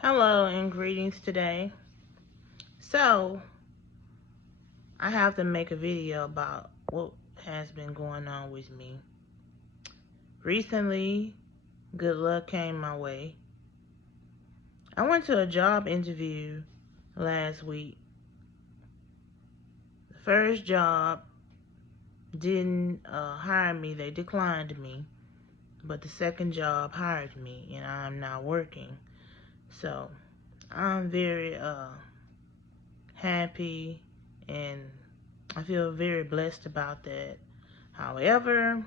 Hello and greetings today. So, I have to make a video about what has been going on with me. Recently, good luck came my way. I went to a job interview last week. The first job didn't hire me, they declined me. But the second job hired me and I'm now working. So, I'm very happy and I feel very blessed about that. However,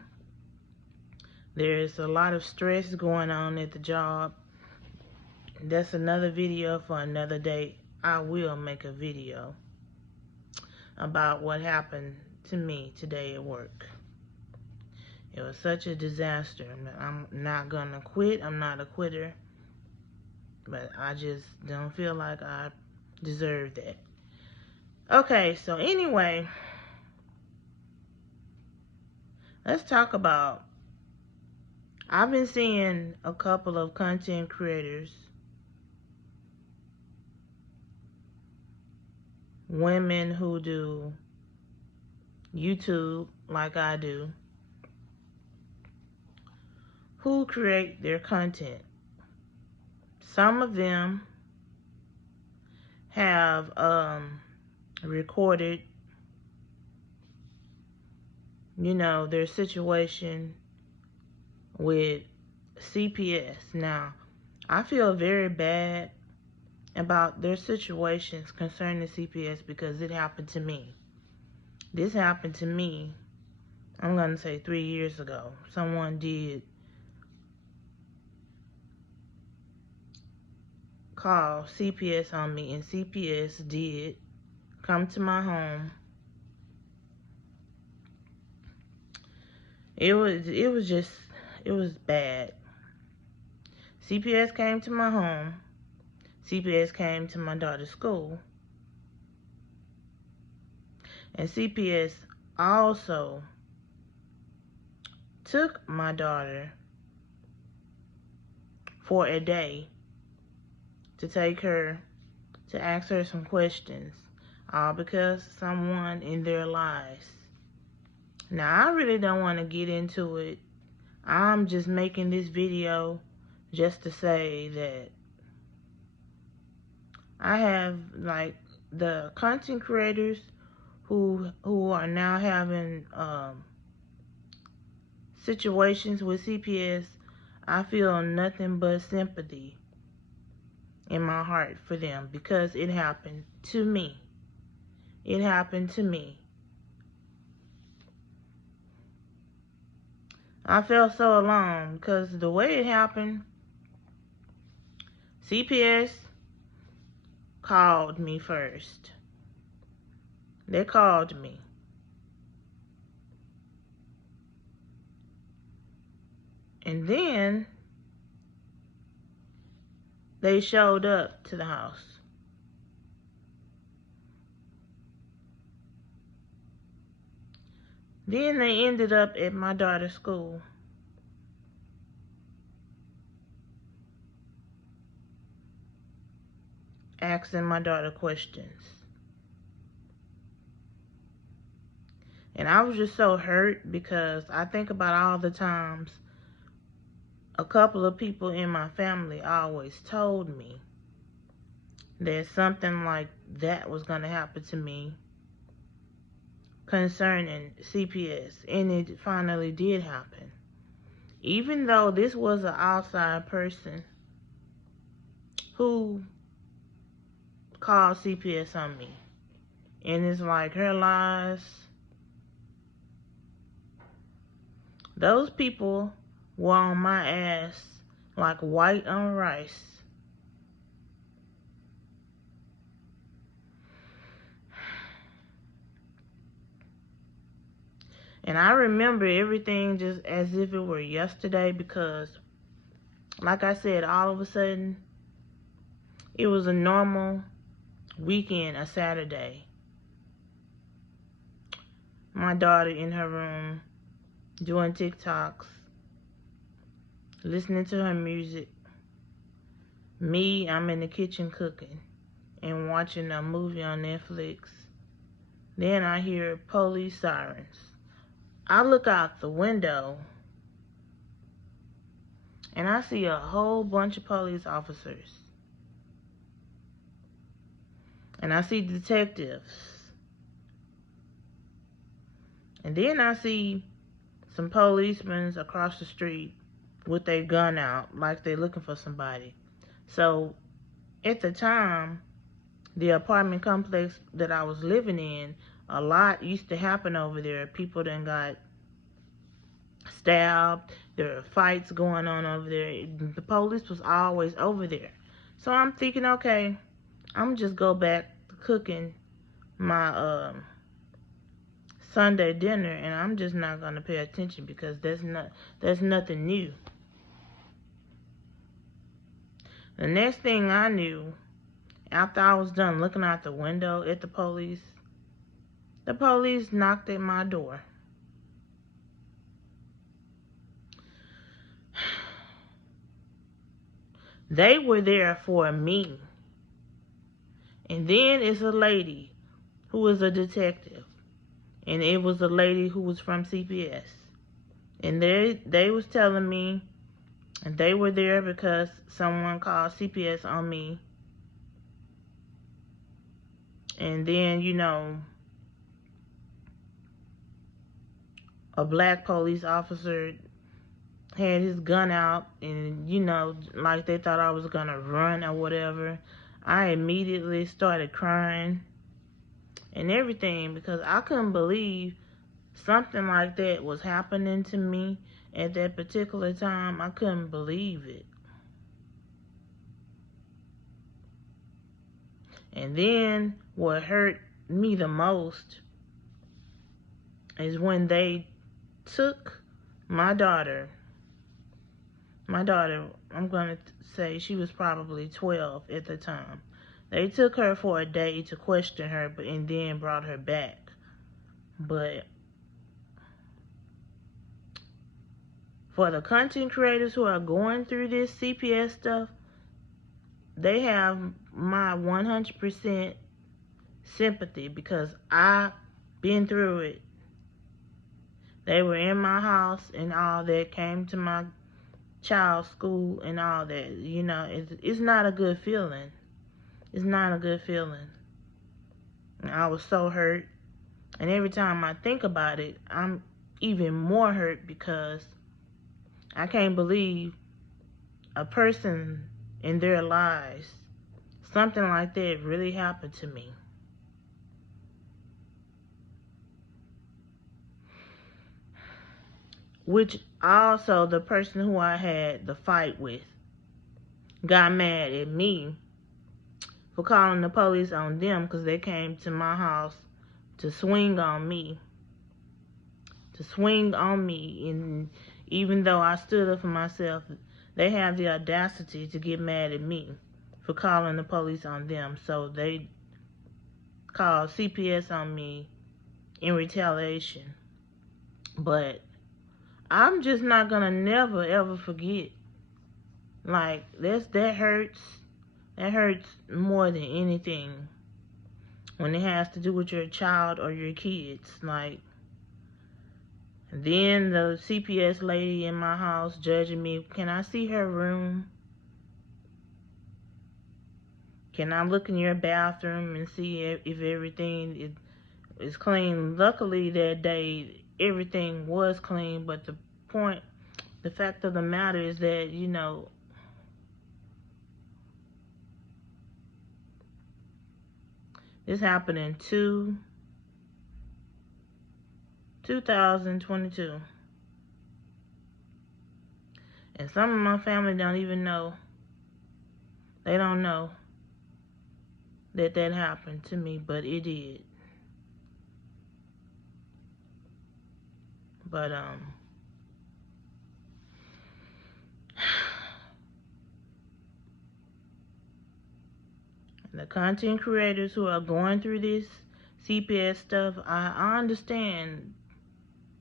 there's a lot of stress going on at the job. That's another video for another day. I will make a video about what happened to me today at work. It was such a disaster. I'm not gonna quit. I'm not a quitter. But I just don't feel like I deserve that. Okay, so anyway, let's talk about, I've been seeing a couple of content creators, women who do YouTube like I do, who create their content. Some of them have recorded, their situation with CPS. Now, I feel very bad about their situations concerning CPS because it happened to me. This happened to me, I'm going to say 3 years ago. Someone did call CPS on me, and CPS did come to my home. It was bad. CPS came to my home. CPS came to my daughter's school. And CPS also took my daughter for a day to take her to ask her some questions, all because someone in their lives. Now, I really don't want to get into it. I'm just making this video just to say that I have, like, the content creators who are now having situations with CPS. I feel nothing but sympathy in my heart for them because it happened to me. It happened to me. I felt so alone because the way it happened, CPS called me first. They called me. And then they showed up to the house. Then they ended up at my daughter's school. Asking my daughter questions. And I was just so hurt because I think about all the times a couple of people in my family always told me that something like that was going to happen to me concerning CPS. And it finally did happen. Even though this was an outside person who called CPS on me. And it's like her lies. Those people were on my ass like white on rice. And I remember everything just as if it were yesterday because, like I said, all of a sudden, it was a normal weekend, a Saturday. My daughter in her room doing TikToks, listening to her music, Me, I'm in the kitchen cooking and watching a movie on Netflix. Then I hear police sirens. I look out the window and I see a whole bunch of police officers. And I see detectives. And then I see some policemen across the street with their gun out like they're looking for somebody. So at the time, the apartment complex that I was living in, a lot used to happen over there. People then got stabbed. There were fights going on over there. The police was always over there. So I'm thinking, okay, I'm just go back to cooking my Sunday dinner, and I'm just not gonna pay attention because that's nothing new. The next thing I knew, after I was done looking out the window at the police knocked at my door. They were there for me. And then it's a lady who is a detective. And it was a lady who was from CPS. And they was telling me, and they were there because someone called CPS on me. And then, a black police officer had his gun out, and like they thought I was gonna run or whatever. I immediately started crying and everything because I couldn't believe something like that was happening to me at that particular time. I couldn't believe it. And then what hurt me the most is when they took my daughter. I'm going to say she was probably 12 at the time. They took her for a day to question her, and then brought her back. But for the content creators who are going through this CPS stuff, they have my 100% sympathy because I've been through it. They were in my house and all that, came to my child's school and all that. It's not a good feeling. It's not a good feeling. And I was so hurt. And every time I think about it, I'm even more hurt because I can't believe a person in their lives, something like that really happened to me. Which also the person who I had the fight with got mad at me for calling the police on them because they came to my house to swing on me. And even though I stood up for myself, they have the audacity to get mad at me for calling the police on them. So they called CPS on me in retaliation. But I'm just not gonna never ever forget. Like that hurts. That hurts more than anything when it has to do with your child or your kids. Like, then the CPS lady in my house judging me. Can I see her room? Can I look in your bathroom and see if everything is clean? Luckily that day everything was clean, but the fact of the matter is that, this happened in 2022. And some of my family don't even know. They don't know that happened to me, but it did. But the content creators who are going through this CPS stuff, I understand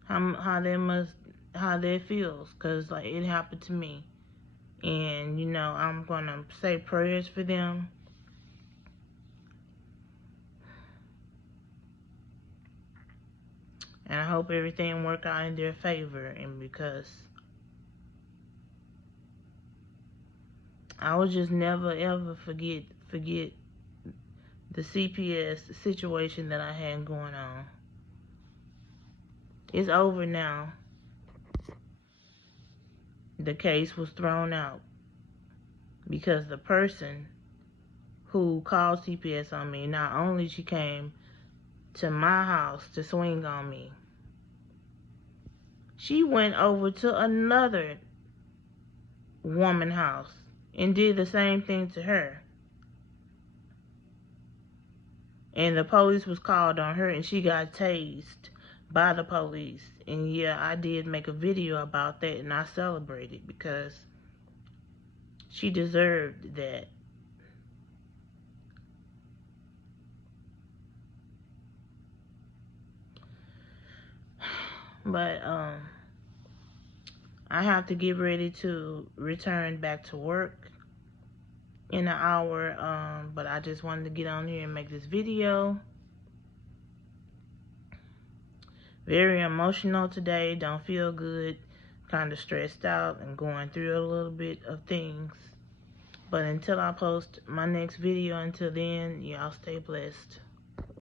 how that feels, because like it happened to me. And, you know, I'm going to say prayers for them. And I hope everything work out in their favor. And because I will just never, ever forget the CPS situation that I had going on. It's over now. The case was thrown out because the person who called CPS on me, not only she came to my house to swing on me, she went over to another woman's house and did the same thing to her. And the police was called on her, and she got tased by the police. And yeah, I did make a video about that, and I celebrated because she deserved that. But I have to get ready to return back to work in an hour. But I just wanted to get on here and make this video. Very emotional today. Don't feel good. Kind of stressed out and going through a little bit of things. But until I post my next video, until then, y'all stay blessed.